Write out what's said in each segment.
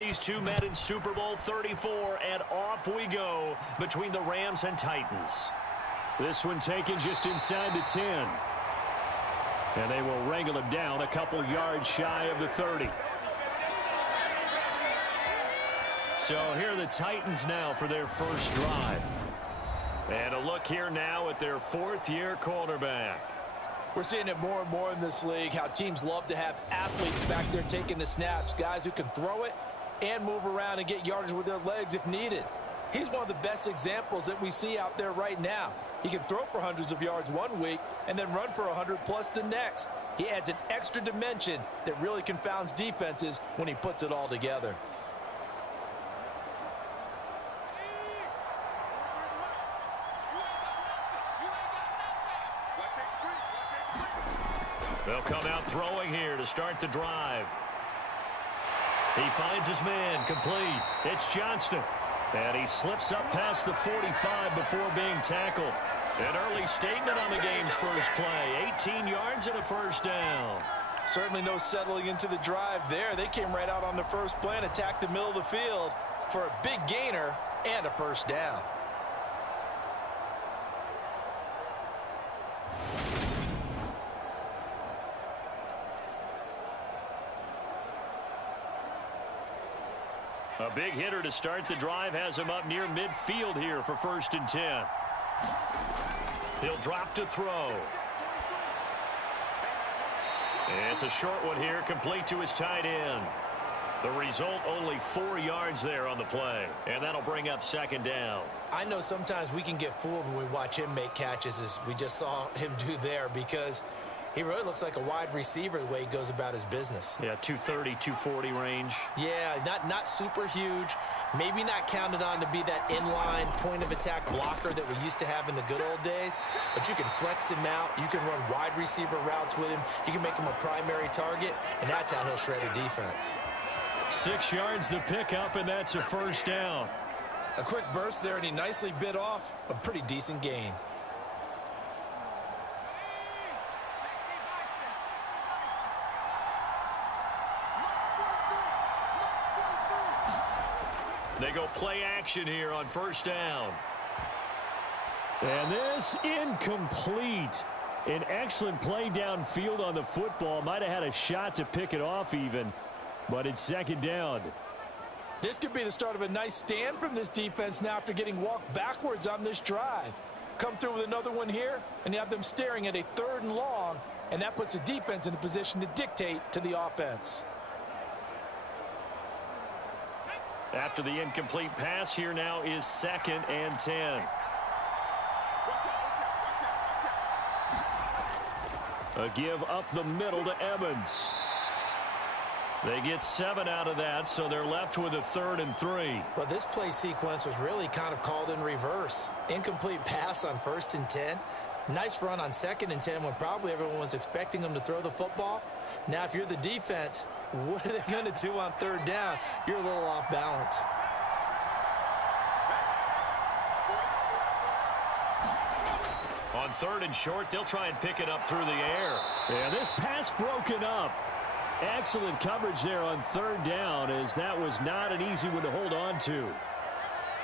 These two met in Super Bowl 34, and off we go between the Rams and Titans. This one taken just inside the 10. And they will wrangle him down a couple yards shy of the 30. So here are the Titans now for their first drive. And a look here now at their fourth-year quarterback. We're seeing it more and more in this league, how teams love to have athletes back there taking the snaps, guys who can throw it and move around and get yardage with their legs if needed. He's one of the best examples that we see out there right now. He can throw for hundreds of yards one week and then run for 100+ the next. He adds an extra dimension that really confounds defenses when he puts it all together. They'll come out throwing here to start the drive. He finds his man, complete. It's Johnston. And he slips up past the 45 before being tackled. An early statement on the game's first play. 18 yards and a first down. Certainly no settling into the drive there. They came right out on the first play and attacked the middle of the field for a big gainer and a first down. A big hitter to start the drive has him up near midfield here for 1st and 10. He'll drop to throw. It's a short one here, complete to his tight end. The result, only 4 yards there on the play, and that'll bring up 2nd down. I know sometimes we can get fooled when we watch him make catches, as we just saw him do there, because he really looks like a wide receiver the way he goes about his business. Yeah, 230, 240 range. Yeah, not super huge. Maybe not counted on to be that inline point-of-attack blocker that we used to have in the good old days. But you can flex him out. You can run wide receiver routes with him. You can make him a primary target, and that's how he'll shred a defense. 6 yards the pickup, and that's a first down. A quick burst there, and he nicely bit off a pretty decent gain. They go play action here on 1st down. And this incomplete. An excellent play downfield on the football. Might have had a shot to pick it off even, but it's 2nd down. This could be the start of a nice stand from this defense now after getting walked backwards on this drive. Come through with another one here, and you have them staring at a 3rd and long, and that puts the defense in a position to dictate to the offense. After the incomplete pass, here now is 2nd and 10. A give up the middle to Evans. They get 7 out of that, so they're left with a 3rd and 3. But this play sequence was really kind of called in reverse. Incomplete pass on 1st and 10. Nice run on 2nd and 10 when probably everyone was expecting them to throw the football. Now, if you're the defense, what are they going to do on 3rd down? You're a little off balance. On 3rd and short, they'll try and pick it up through the air. Yeah, this pass broken up. Excellent coverage there on 3rd down, as that was not an easy one to hold on to.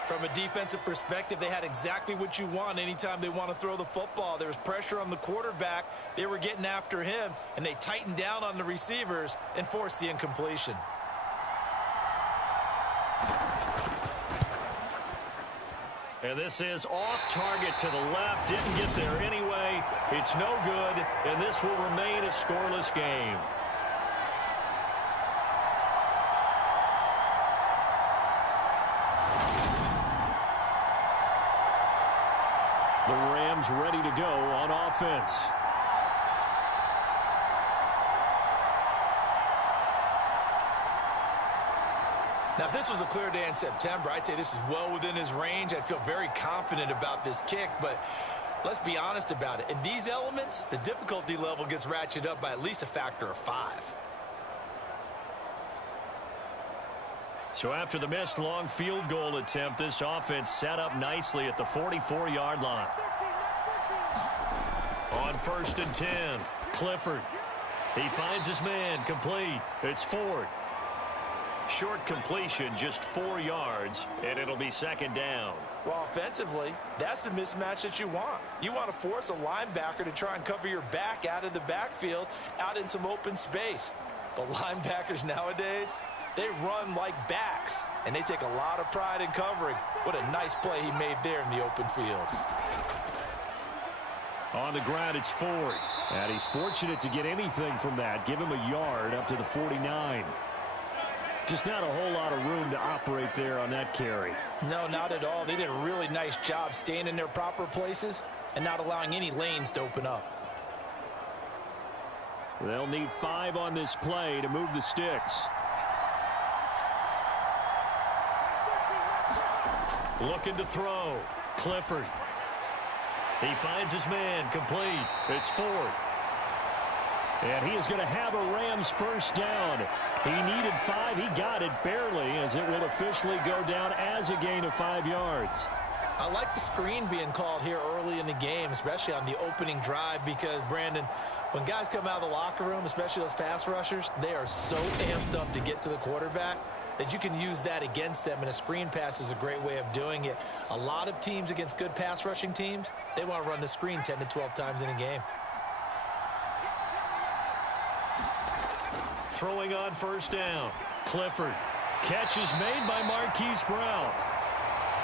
From a defensive perspective, they had exactly what you want anytime they want to throw the football. There was pressure on the quarterback. They were getting after him, and they tightened down on the receivers and forced the incompletion. And this is off target to the left. Didn't get there anyway. It's no good, and this will remain a scoreless game. The Rams ready to go on offense. Now, if this was a clear day in September, I'd say this is well within his range. I'd feel very confident about this kick, but let's be honest about it. In these elements, the difficulty level gets ratcheted up by at least a factor of 5. So after the missed long field goal attempt, this offense set up nicely at the 44-yard line. On 1st and 10, Clifford. He finds his man, complete. It's Ford. Short completion, just 4 yards, and it'll be second down. Well, offensively, that's the mismatch that you want. You want to force a linebacker to try and cover your back out of the backfield, out in some open space. But linebackers nowadays, they run like backs, and they take a lot of pride in covering. What a nice play he made there in the open field. On the ground, it's Ford. And he's fortunate to get anything from that. Give him a yard up to the 49. Just not a whole lot of room to operate there on that carry. No, not at all. They did a really nice job staying in their proper places and not allowing any lanes to open up. They'll need 5 on this play to move the sticks. Looking to throw. Clifford. He finds his man, complete. It's Ford. And he is going to have a Rams first down. He needed 5. He got it barely, as it will officially go down as a gain of 5 yards. I like the screen being called here early in the game, especially on the opening drive, because, Brandon, when guys come out of the locker room, especially those pass rushers, they are so amped up to get to the quarterback that you can use that against them, and a screen pass is a great way of doing it. A lot of teams against good pass rushing teams, they want to run the screen 10 to 12 times in a game. Throwing on first down. Clifford. Catch is made by Marquise Brown.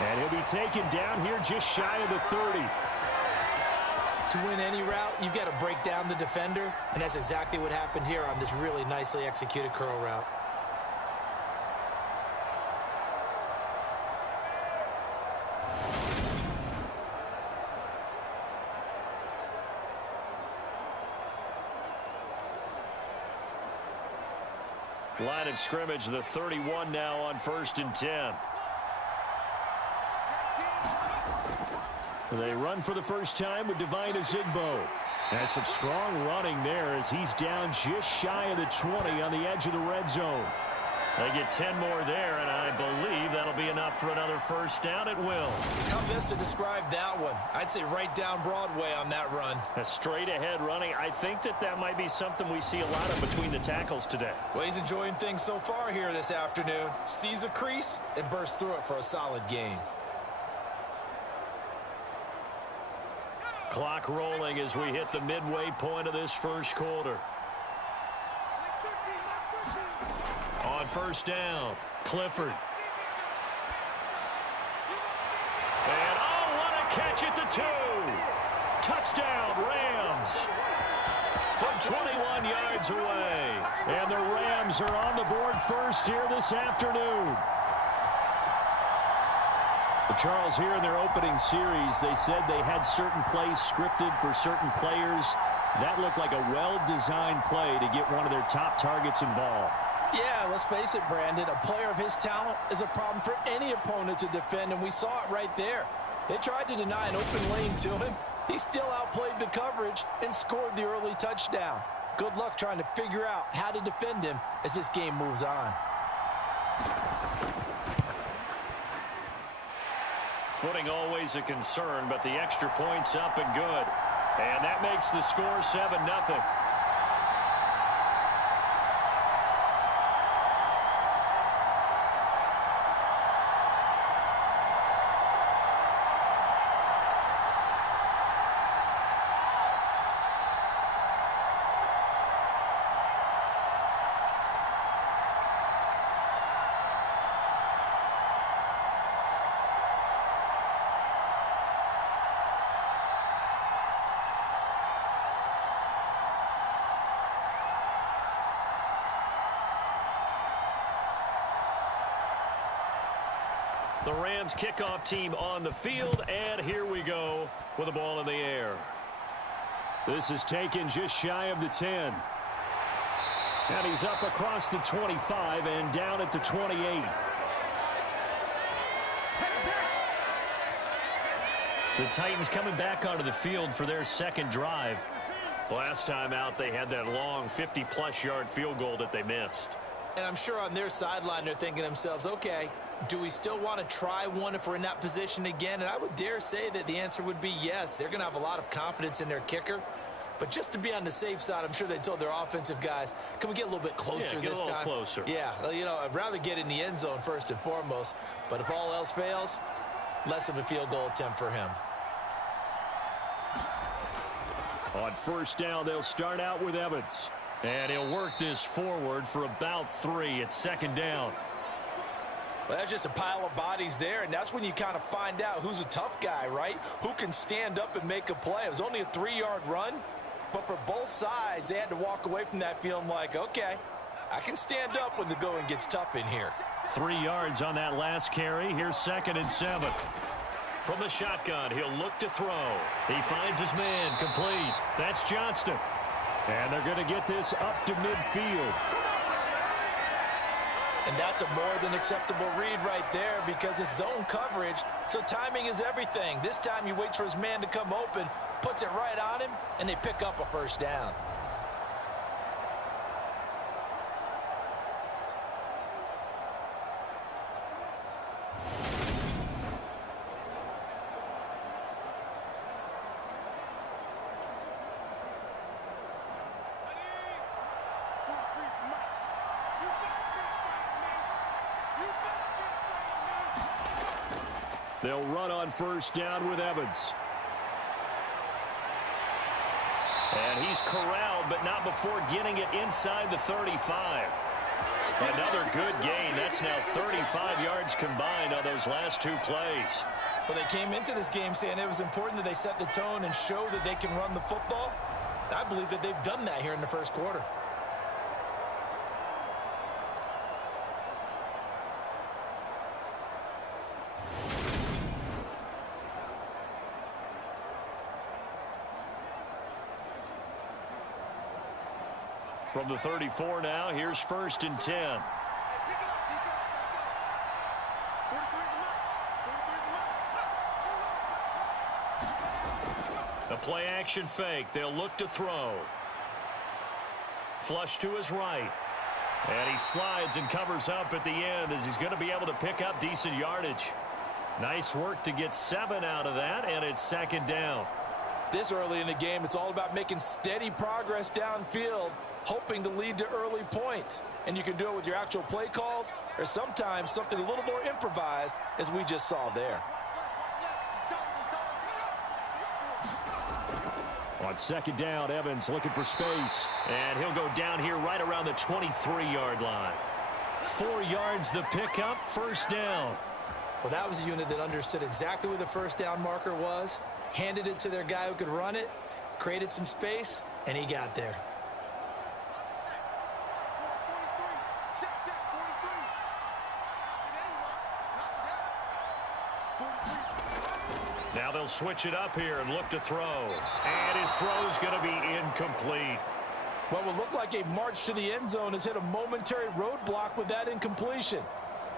And he'll be taken down here just shy of the 30. To win any route, you've got to break down the defender, and that's exactly what happened here on this really nicely executed curl route. Line of scrimmage, the 31 now on 1st and 10. They run for the first time with Devine Ezigbo. Has some strong running there as he's down just shy of the 20 on the edge of the red zone. They get 10 more there, and I believe that'll be enough for another first down. It will. How best to describe that one? I'd say right down Broadway on that run. A straight ahead running. I think that might be something we see a lot of between the tackles today. Well, he's enjoying things so far here this afternoon. Sees a crease and bursts through it for a solid gain. Clock rolling as we hit the midway point of this first quarter. On first down, Clifford. And oh, what a catch at the 2. Touchdown, Rams. From 21 yards away. And the Rams are on the board first here this afternoon. Charles, here in their opening series, they said they had certain plays scripted for certain players. That looked like a well-designed play to get one of their top targets involved. Yeah, let's face it, Brandon. A player of his talent is a problem for any opponent to defend, and we saw it right there. They tried to deny an open lane to him. He still outplayed the coverage and scored the early touchdown. Good luck trying to figure out how to defend him as this game moves on. Footing always a concern, but the extra point's up and good. And that makes the score 7-0. The Rams kickoff team on the field, and here we go with the ball in the air. This is taken just shy of the 10. And he's up across the 25 and down at the 28. The Titans coming back onto the field for their second drive. Last time out, they had that long 50-plus yard field goal that they missed. And I'm sure on their sideline they're thinking to themselves, okay, do we still want to try one if we're in that position again? And I would dare say that the answer would be yes. They're going to have a lot of confidence in their kicker. But just to be on the safe side, I'm sure they told their offensive guys, can we get a little bit closer this time? Yeah, get a little closer. Yeah, you know, I'd rather get in the end zone first and foremost. But if all else fails, less of a field goal attempt for him. On first down, they'll start out with Evans. And he'll work this forward for about 3 at second down. Well, that's just a pile of bodies there, and that's when you kind of find out who's a tough guy, right? Who can stand up and make a play. It was only a 3-yard run, but for both sides, they had to walk away from that feeling like, okay, I can stand up when the going gets tough in here. 3 yards on that last carry. Here's 2nd and 7. From the shotgun, he'll look to throw. He finds his man, complete. That's Johnston. And they're going to get this up to midfield. And that's a more than acceptable read right there because it's zone coverage, so timing is everything. This time he waits for his man to come open, puts it right on him, and they pick up a first down. They'll run on first down with Evans. And he's corralled, but not before getting it inside the 35. Another good gain. That's now 35 yards combined on those last 2 plays. Well, they came into this game saying it was important that they set the tone and show that they can run the football. I believe that they've done that here in the first quarter. From the 34 now, here's 1st and 10. A play action fake. They'll look to throw. Flush to his right. And he slides and covers up at the end as he's going to be able to pick up decent yardage. Nice work to get 7 out of that, and it's 2nd down. This early in the game, it's all about making steady progress downfield, hoping to lead to early points. And you can do it with your actual play calls or sometimes something a little more improvised, as we just saw there. On 2nd down, Evans looking for space. And he'll go down here right around the 23-yard line. 4 yards the pickup, 1st down. Well, that was a unit that understood exactly where the first down marker was, handed it to their guy who could run it, created some space, and he got there. Now they'll switch it up here and look to throw. And his throw's going to be incomplete. What will look like a march to the end zone has hit a momentary roadblock with that incompletion.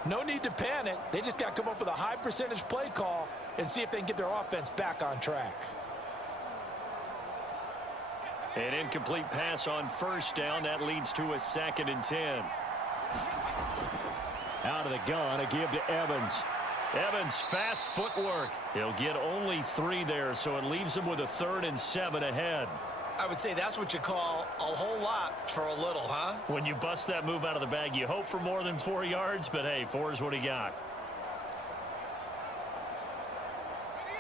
No need to panic. They just got to come up with a high percentage play call and see if they can get their offense back on track. An incomplete pass on 1st down. That leads to a 2nd and 10. Out of the gun, a give to Evans. Evans, fast footwork. He'll get only 3 there, so it leaves him with a 3rd and 7 ahead. I would say that's what you call a whole lot for a little, huh? When you bust that move out of the bag, you hope for more than 4 yards, but hey, 4 is what he got.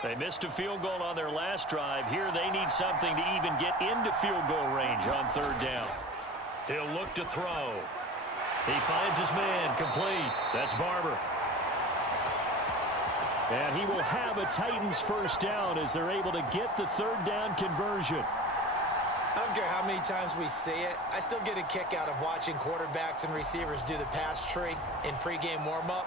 They missed a field goal on their last drive. Here they need something to even get into field goal range on 3rd down. He'll look to throw. He finds his man, complete. That's Barber. And he will have a Titans 1st down as they're able to get the 3rd down conversion. I don't care how many times we say it, I still get a kick out of watching quarterbacks and receivers do the pass tree in pregame warm-up.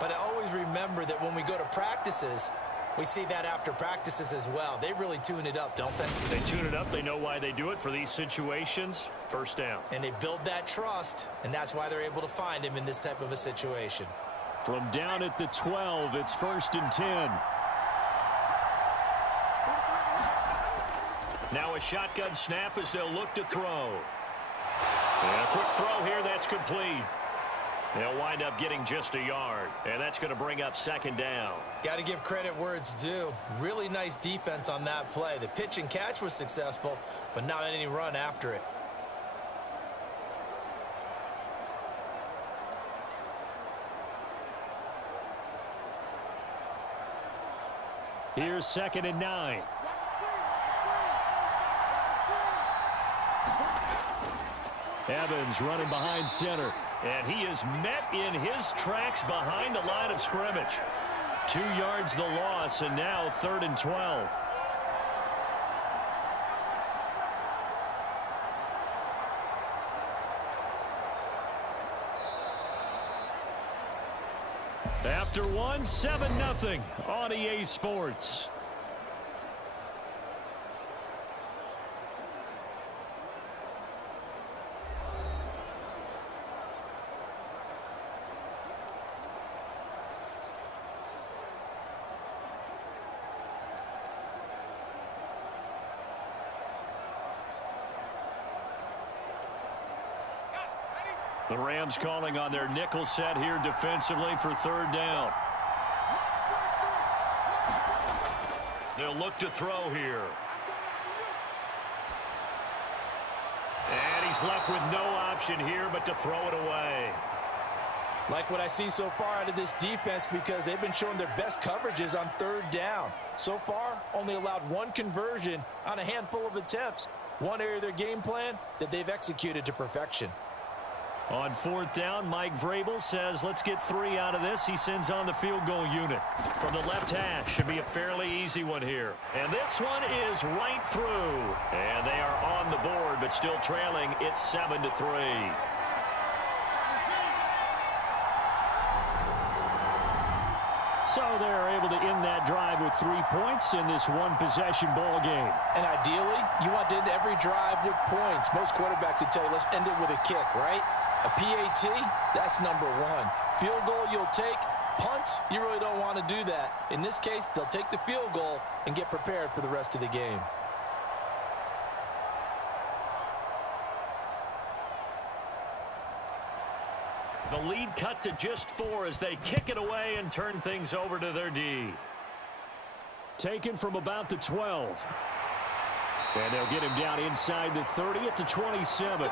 But I always remember that when we go to practices, we see that after practices as well. They really tune it up, don't they? They tune it up. They know why they do it for these situations. 1st down. And they build that trust, and that's why they're able to find him in this type of a situation. From down at the 12, it's 1st and 10. Now a shotgun snap as they'll look to throw. And a quick throw here, that's complete. They'll wind up getting just a yard, and that's going to bring up second down. Got to give credit where it's due. Really nice defense on that play. The pitch and catch was successful, but not any run after it. Here's 2nd and 9. Evans running behind center. And he is met in his tracks behind the line of scrimmage. 2 yards the loss, and now 3rd and 12. After one, 7-0 on EA Sports. The Rams calling on their nickel set here defensively for 3rd down. They'll look to throw here. And he's left with no option here but to throw it away. Like what I see so far out of this defense, because they've been showing their best coverages on 3rd down. So far, only allowed 1 conversion on a handful of attempts. One area of their game plan that they've executed to perfection. On 4th down, Mike Vrabel says, let's get 3 out of this. He sends on the field goal unit. From the left hash, should be a fairly easy one here. And this one is right through. And they are on the board, but still trailing. It's 7-3. So they're able to end that drive with 3 points in this one-possession ball game. And ideally, you want to end every drive with points. Most quarterbacks would tell you, let's end it with a kick, right? A PAT, that's number 1. Field goal you'll take. Punts, you really don't want to do that. In this case, they'll take the field goal and get prepared for the rest of the game. The lead cut to just 4 as they kick it away and turn things over to their D. Taken from about the 12. And they'll get him down inside the 30 at the 27.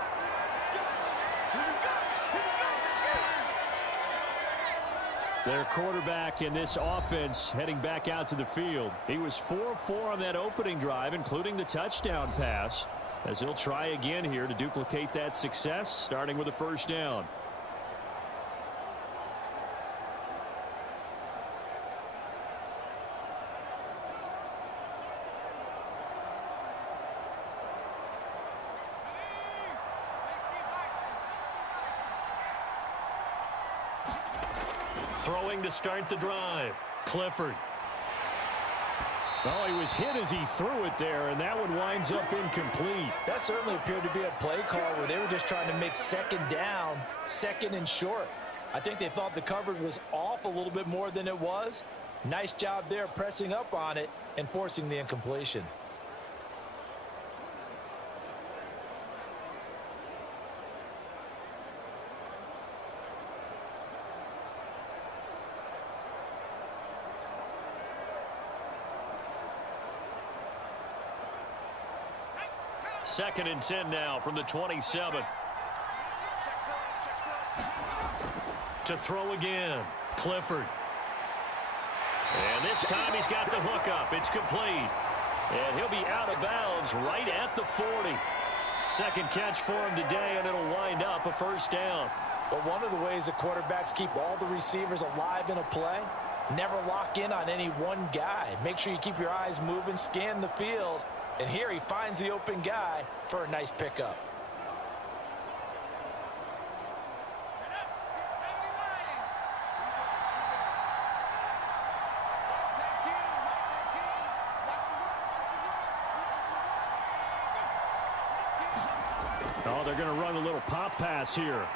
Their quarterback in this offense heading back out to the field. He was 4-4 on that opening drive, including the touchdown pass, as he'll try again here to duplicate that success, starting with a 1st down. Throwing to start the drive. Clifford. Oh, he was hit as he threw it there, and that one winds up incomplete. That certainly appeared to be a play call where they were just trying to make 2nd down, 2nd and short. I think they thought the coverage was off a little bit more than it was. Nice job there pressing up on it and forcing the incompletion. Second and 10 now from the 27. To throw again. Clifford. And this time he's got the hook up. It's complete. And he'll be out of bounds right at the 40. Second catch for him today, and it'll wind up a 1st down. But one of the ways the quarterbacks keep all the receivers alive in a play, never lock in on any one guy. Make sure you keep your eyes moving, scan the field. And here he finds the open guy for a nice pickup. Oh, they're going to run a little pop pass here.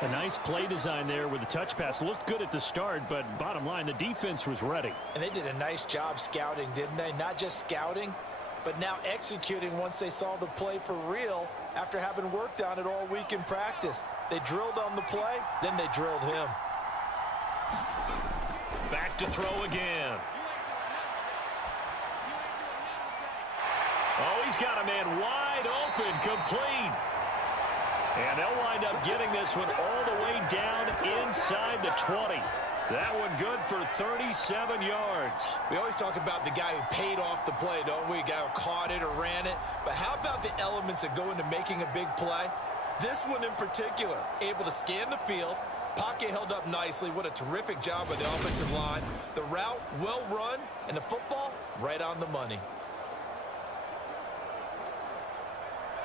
A nice play design there with the touch pass. Looked good at the start, but bottom line, the defense was ready. And they did a nice job scouting, didn't they? Not just scouting, but now executing once they saw the play for real after having worked on it all week in practice. They drilled on the play, then they drilled him. Back to throw again. Oh, he's got a man wide open, complete. And they'll wind up getting this one all the way down inside the 20. That one good for 37 yards. We always talk about the guy who paid off the play, don't we? A guy who caught it or ran it. But how about the elements that go into making a big play? This one in particular, able to scan the field, pocket held up nicely. What a terrific job by the offensive line. The route, well run, and the football, right on the money.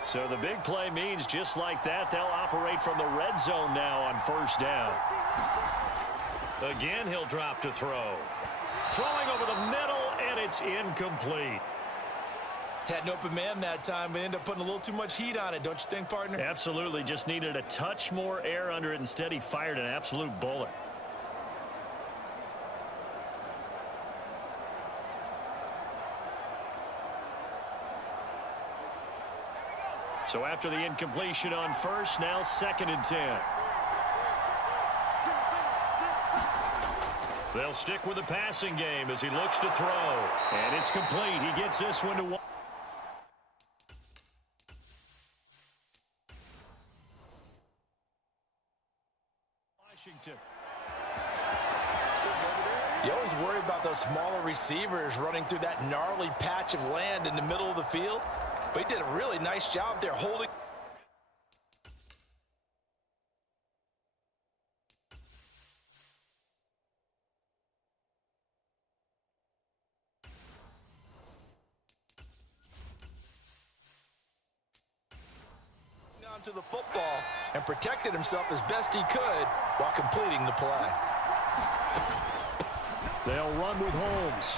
So the big play means just like that, they'll operate from the red zone now on first down. Again, he'll drop to throw. Throwing over the middle, and it's incomplete. Had an open man that time, but ended up putting a little too much heat on it, don't you think, partner? Absolutely. Just needed a touch more air under it. Instead, he fired an absolute bullet. So after the incompletion on first, now 2nd and 10. They'll stick with the passing game as he looks to throw. And it's complete. He gets this one to one. Washington. You always worry about those smaller receivers running through that gnarly patch of land in the middle of the field. But he did a really nice job there holding. Onto the football and protected himself as best he could while completing the play. They'll run with Holmes.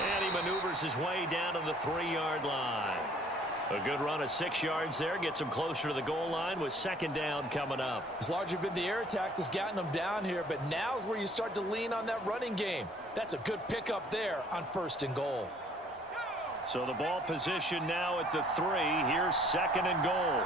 And he maneuvers his way down to the 3-yard line. A good run of 6 yards there. Gets him closer to the goal line with 2nd down coming up. It's largely been the air attack that's gotten them down here, but now is where you start to lean on that running game. That's a good pickup there on 1st and goal. So the ball position now at the 3. Here's 2nd and goal.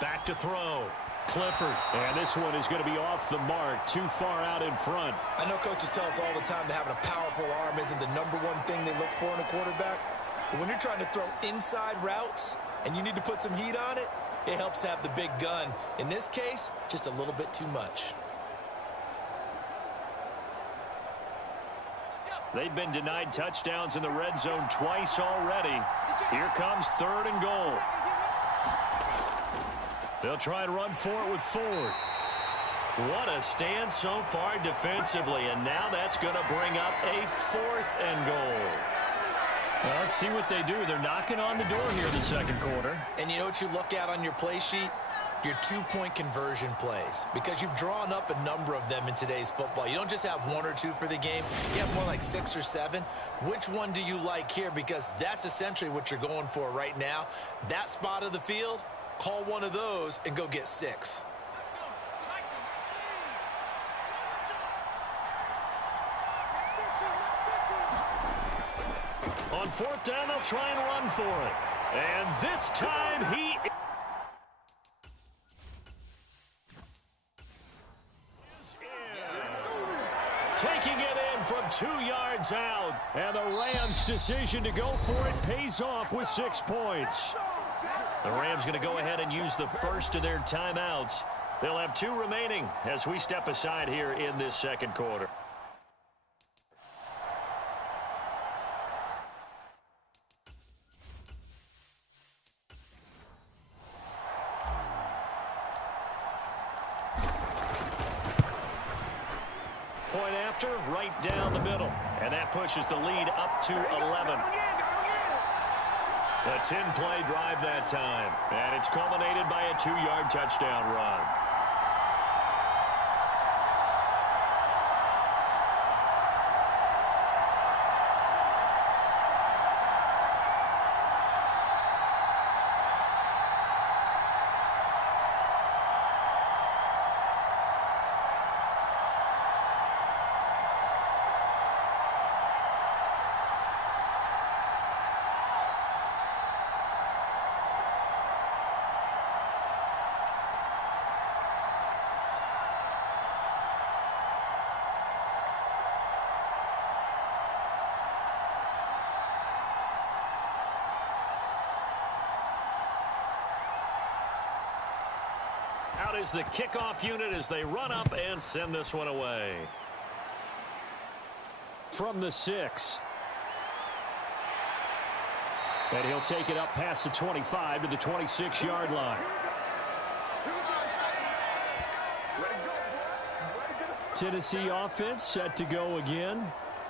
Back to throw. Clifford. And this one is going to be off the mark. Too far out in front. I know coaches tell us all the time that having a powerful arm isn't the #1 thing they look for in a quarterback. But when you're trying to throw inside routes and you need to put some heat on it, it helps have the big gun. In this case, just a little bit too much. They've been denied touchdowns in the red zone twice already. Here comes 3rd and goal. They'll try and run for it with Ford. What a stand so far defensively, and now that's going to bring up a 4th and goal. Well, let's see what they do. They're knocking on the door here in the 2nd quarter. And you know what you look at on your play sheet? Your 2-point conversion plays, because you've drawn up a number of them in today's football. You don't just have 1 or 2 for the game. You have more like 6 or 7. Which one do you like here? Because that's essentially what you're going for right now. That spot of the field, call one of those and go get 6. On 4th down, they'll try and run for it. And this time he is in. Taking it in from 2 yards out. And the Rams' decision to go for it pays off with 6 points. The Rams going to go ahead and use the first of their timeouts. They'll have 2 remaining as we step aside here in this 2nd quarter. Point after, right down the middle. And that pushes the lead up to 11. A 10-play drive that time. And it's culminated by a 2-yard touchdown run. Out is the kickoff unit as they run up and send this one away. From the 6. And he'll take it up past the 25 to the 26-yard line. Tennessee offense set to go again.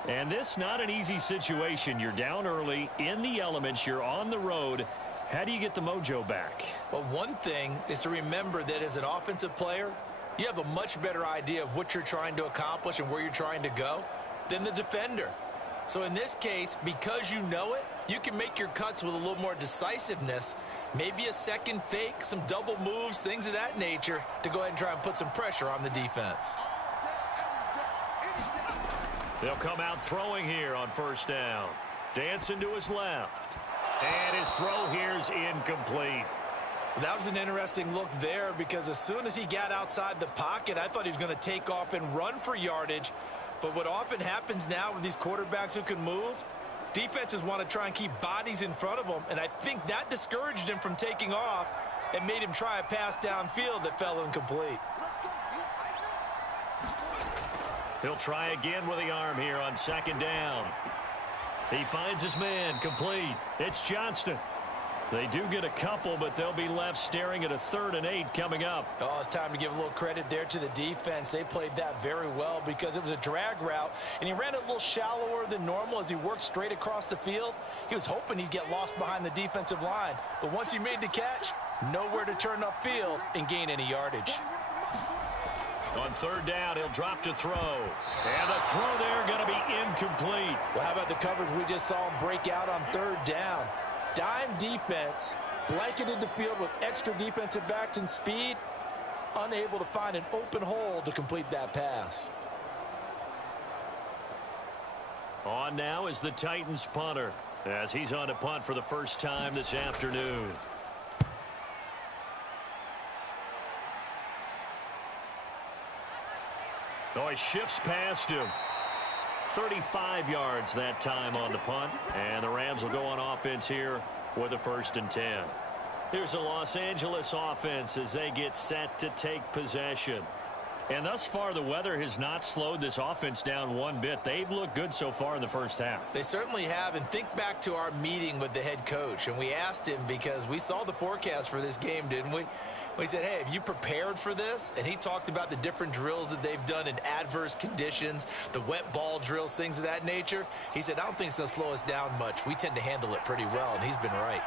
And this not an easy situation. You're down early, in the elements, you're on the road. How do you get the mojo back? Well, one thing is to remember that as an offensive player, you have a much better idea of what you're trying to accomplish and where you're trying to go than the defender. So in this case, because you know it, you can make your cuts with a little more decisiveness, maybe a second fake, some double moves, things of that nature, to go ahead and try and put some pressure on the defense. They'll come out throwing here on first down. Dancing to his left. And his throw here is incomplete. That was an interesting look there because as soon as he got outside the pocket, I thought he was going to take off and run for yardage. But what often happens now with these quarterbacks who can move, defenses want to try and keep bodies in front of them, and I think that discouraged him from taking off and made him try a pass downfield that fell incomplete. He'll try again with the arm here on second down. He finds his man, complete. It's Johnston. They do get a couple, but they'll be left staring at a 3rd and 8 coming up. Oh, it's time to give a little credit there to the defense. They played that very well because it was a drag route, and he ran it a little shallower than normal as he worked straight across the field. He was hoping he'd get lost behind the defensive line, but once he made the catch, nowhere to turn upfield and gain any yardage. On 3rd down, he'll drop to throw. And the throw there going to be incomplete. Well, how about the coverage we just saw him break out on 3rd down? Dime defense, blanketed the field with extra defensive backs and speed, unable to find an open hole to complete that pass. On now is the Titans punter as he's on to punt for the first time this afternoon. Oh, he shifts past him. 35 yards that time on the punt. And the Rams will go on offense here with a 1st and 10. Here's the Los Angeles offense as they get set to take possession. And thus far, the weather has not slowed this offense down one bit. They've looked good so far in the first half. They certainly have. And think back to our meeting with the head coach. And we asked him because we saw the forecast for this game, didn't we? We said, hey, have you prepared for this? And he talked about the different drills that they've done in adverse conditions, the wet ball drills, things of that nature. He said, I don't think it's going to slow us down much. We tend to handle it pretty well, and he's been right.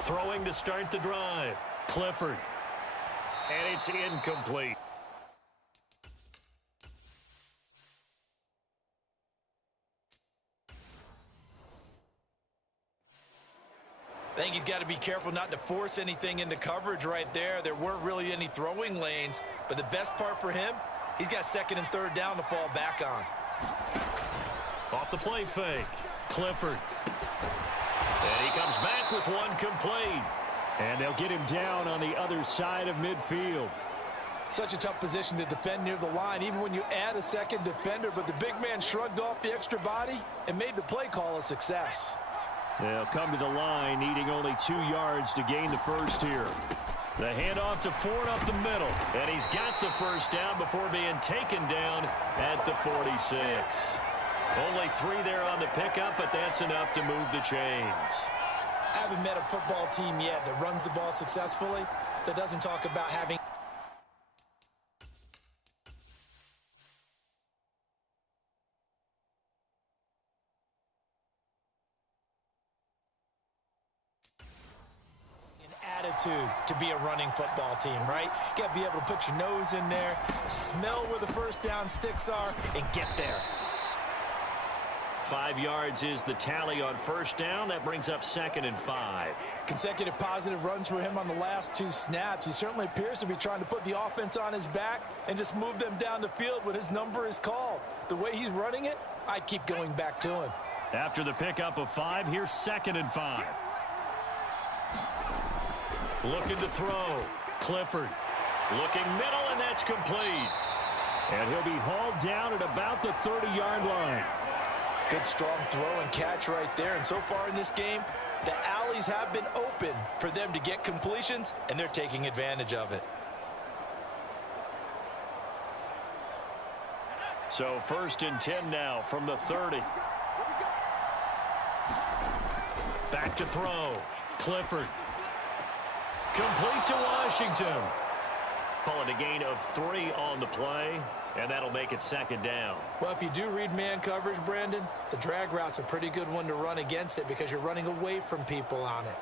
Throwing to start the drive. Clifford. And it's incomplete. I think he's got to be careful not to force anything into coverage right there. There weren't really any throwing lanes, but the best part for him, he's got 2nd and 3rd down to fall back on. Off the play fake. Clifford. And he comes back with one complete. And they'll get him down on the other side of midfield. Such a tough position to defend near the line, even when you add a second defender, but the big man shrugged off the extra body and made the play call a success. They'll come to the line, needing only 2 yards to gain the first here. The handoff to Ford up the middle, and he's got the first down before being taken down at the 46. Only 3 there on the pickup, but that's enough to move the chains. I haven't met a football team yet that runs the ball successfully that doesn't talk about having attitude to be a running football team, right? You got to be able to put your nose in there, smell where the first down sticks are, and get there. 5 yards is the tally on first down. That brings up 2nd and 5. Consecutive positive runs for him on the last 2 snaps. He certainly appears to be trying to put the offense on his back and just move them down the field when his number is called. The way he's running it, I'd keep going back to him. After the pickup of 5, here's 2nd and 5. Looking to throw. Clifford. Looking middle, and that's complete. And he'll be hauled down at about the 30-yard line. Good strong throw and catch right there. And so far in this game, the alleys opportunities have been open for them to get completions, and they're taking advantage of it. So 1st and 10 now from the 30. Back to throw. Clifford. Complete to Washington. Call it a gain of 3 on the play, and that'll make it 2nd down. Well, if you do read man coverage, Brandon, the drag route's a pretty good one to run against it because you're running away from people on it.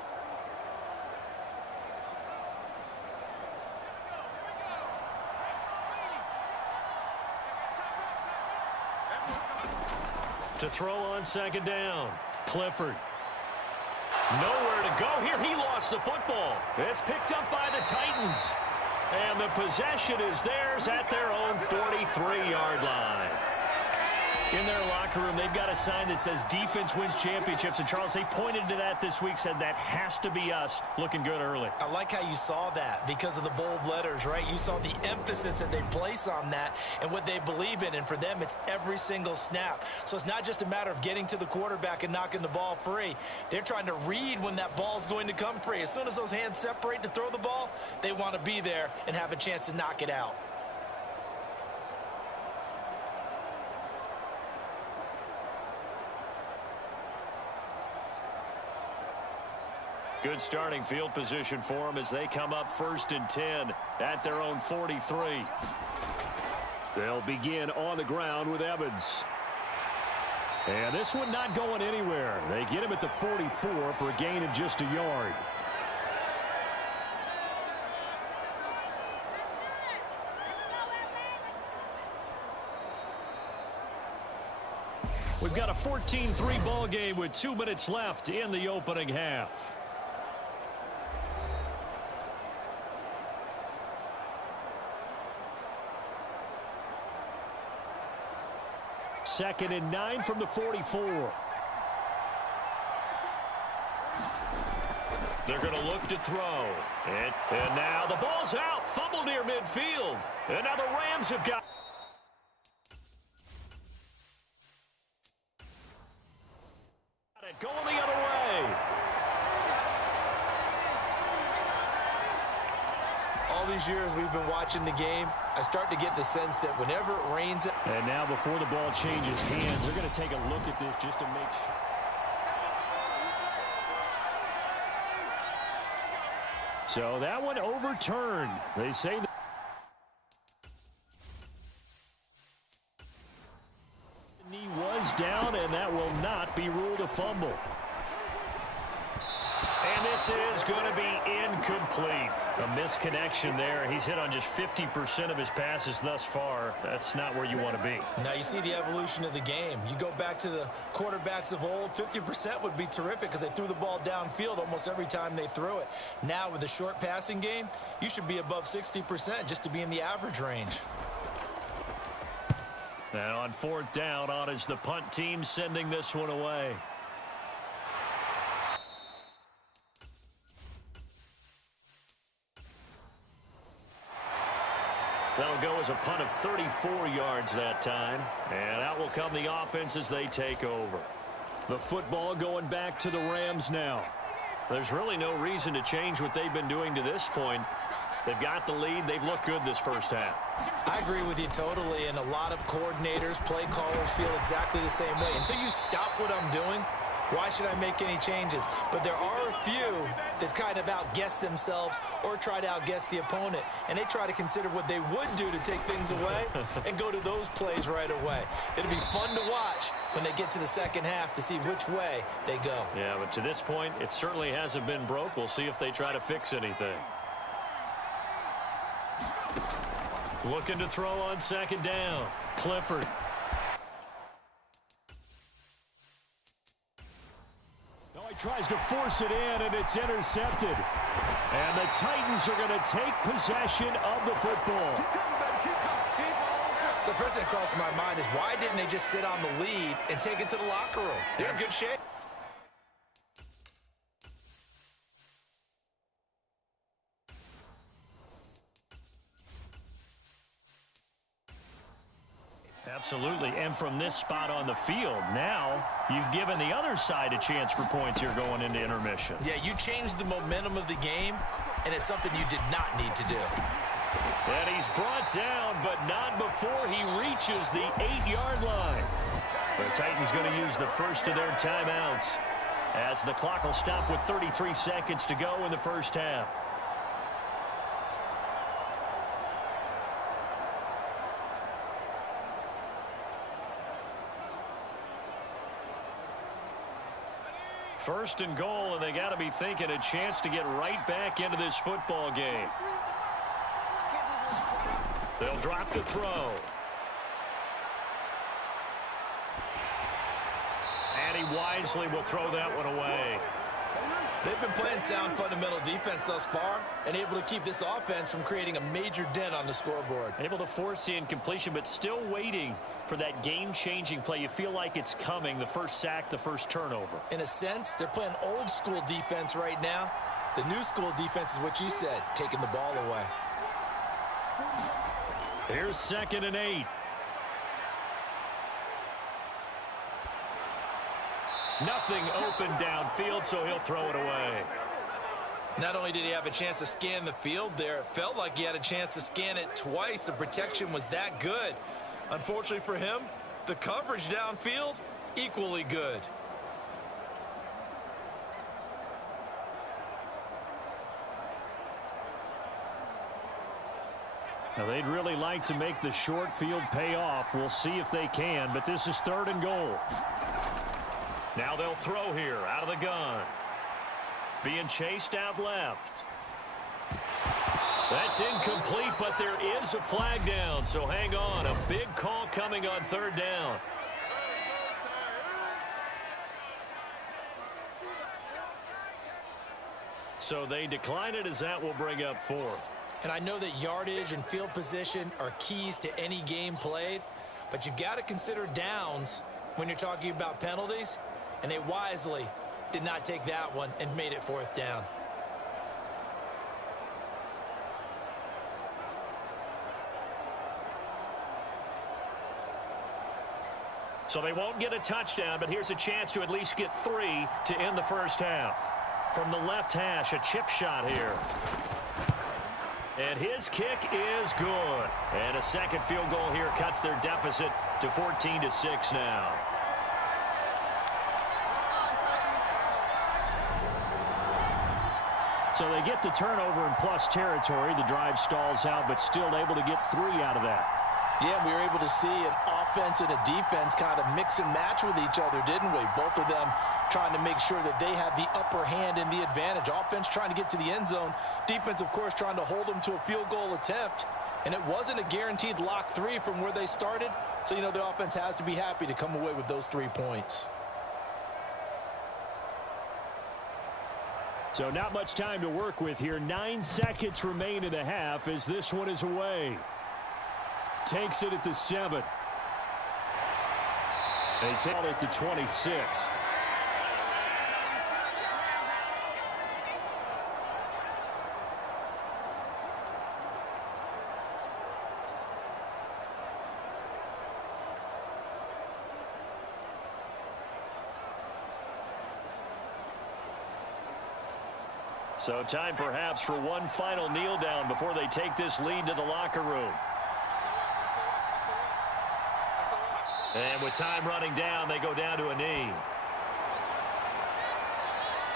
To throw on 2nd down. Clifford. Nowhere to go here. He lost the football. It's picked up by the Titans. And the possession is theirs at their own 43-yard line. In their locker room, they've got a sign that says defense wins championships. And, Charles, they pointed to that this week, said that has to be us, looking good early. I like how you saw that because of the bold letters, right? You saw the emphasis that they place on that and what they believe in. And for them, it's every single snap. So it's not just a matter of getting to the quarterback and knocking the ball free. They're trying to read when that ball is going to come free. As soon as those hands separate to throw the ball, they want to be there and have a chance to knock it out. Good starting field position for them as they come up 1st and 10 at their own 43. They'll begin on the ground with Evans. And this one not going anywhere. They get him at the 44 for a gain of just a yard. We've got a 14-3 ball game with 2 minutes left in the opening half. Second and 9 from the 44. They're going to look to throw. And now the ball's out. Fumble near midfield. And now the Rams have got it going the other way. All these years we've been watching the game, I start to get the sense that whenever it rains... And now before the ball changes hands, they're going to take a look at this just to make sure. So that one overturned. They say that the knee was down, and that will not be ruled a fumble. And this is going to be incomplete. A misconnection there. He's hit on just 50% of his passes thus far. That's not where you want to be. Now you see the evolution of the game. You go back to the quarterbacks of old, 50% would be terrific because they threw the ball downfield almost every time they threw it. Now with the short passing game, you should be above 60% just to be in the average range. Now on 4th down, on is the punt team sending this one away. That'll go as a punt of 34 yards that time. And out will come the offense as they take over. The football going back to the Rams now. There's really no reason to change what they've been doing to this point. They've got the lead. They've looked good this first half. I agree with you totally, and a lot of coordinators, play callers feel exactly the same way. Until you stop what I'm doing, why should I make any changes? But there are a few that kind of outguess themselves or try to outguess the opponent, and they try to consider what they would do to take things away and go to those plays right away. It'll be fun to watch when they get to the second half to see which way they go. Yeah, but to this point, it certainly hasn't been broke. We'll see if they try to fix anything. Looking to throw on 2nd down. Clifford. He tries to force it in, and it's intercepted. And the Titans are going to take possession of the football. So first thing that crossed my mind is why didn't they just sit on the lead and take it to the locker room? They're in good shape. Absolutely, and from this spot on the field, now you've given the other side a chance for points here going into intermission. Yeah, you changed the momentum of the game, and it's something you did not need to do. And he's brought down, but not before he reaches the 8-yard line. The Titans going to use the first of their timeouts as the clock will stop with 33 seconds to go in the first half. First and goal, and they got to be thinking a chance to get right back into this football game. They'll drop the throw. And he wisely will throw that one away. They've been playing sound fundamental defense thus far and able to keep this offense from creating a major dent on the scoreboard. Able to force the incompletion, but still waiting for that game-changing play. You feel like it's coming, the first sack, the first turnover. In a sense, they're playing old-school defense right now. The new-school defense is what you said, taking the ball away. Here's 2nd and 8. Nothing open downfield, so he'll throw it away. Not only did he have a chance to scan the field there, it felt like he had a chance to scan it twice. The protection was that good. Unfortunately for him, the coverage downfield, equally good. Now, they'd really like to make the short field pay off. We'll see if they can, but this is 3rd and goal. Now they'll throw here out of the gun. Being chased out left. That's incomplete, but there is a flag down, so hang on. A big call coming on 3rd down. So they decline it as that will bring up 4th. And I know that yardage and field position are keys to any game played, but you've got to consider downs when you're talking about penalties, and they wisely did not take that one and made it 4th down. So they won't get a touchdown, but here's a chance to at least get 3 to end the first half. From the left hash, a chip shot here. And his kick is good. And a second field goal here cuts their deficit to 14-6 now. So they get the turnover in plus territory. The drive stalls out, but still able to get 3 out of that. Yeah, we were able to see an offense and a defense kind of mix and match with each other, didn't we? Both of them trying to make sure that they have the upper hand and the advantage. Offense trying to get to the end zone. Defense, of course, trying to hold them to a field goal attempt. And it wasn't a guaranteed lock 3 from where they started. So, you know, the offense has to be happy to come away with those 3 points. So not much time to work with here. 9 seconds remain in the half as this one is away. Takes it at the 7. They take it at the 26. So time perhaps for one final kneel down before they take this lead to the locker room. And with time running down, they go down to a knee.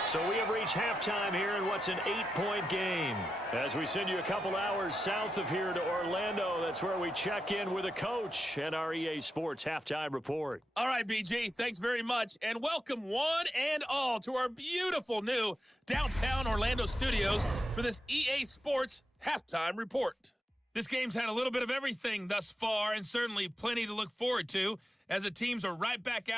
So we have reached halftime here in what's an 8-point game. As we send you a couple hours south of here to Orlando, that's where we check in with a coach and our EA Sports halftime report. All right, BG, thanks very much. And welcome one and all to our beautiful new downtown Orlando studios for this EA Sports halftime report. This game's had a little bit of everything thus far and certainly plenty to look forward to as the teams are right back out.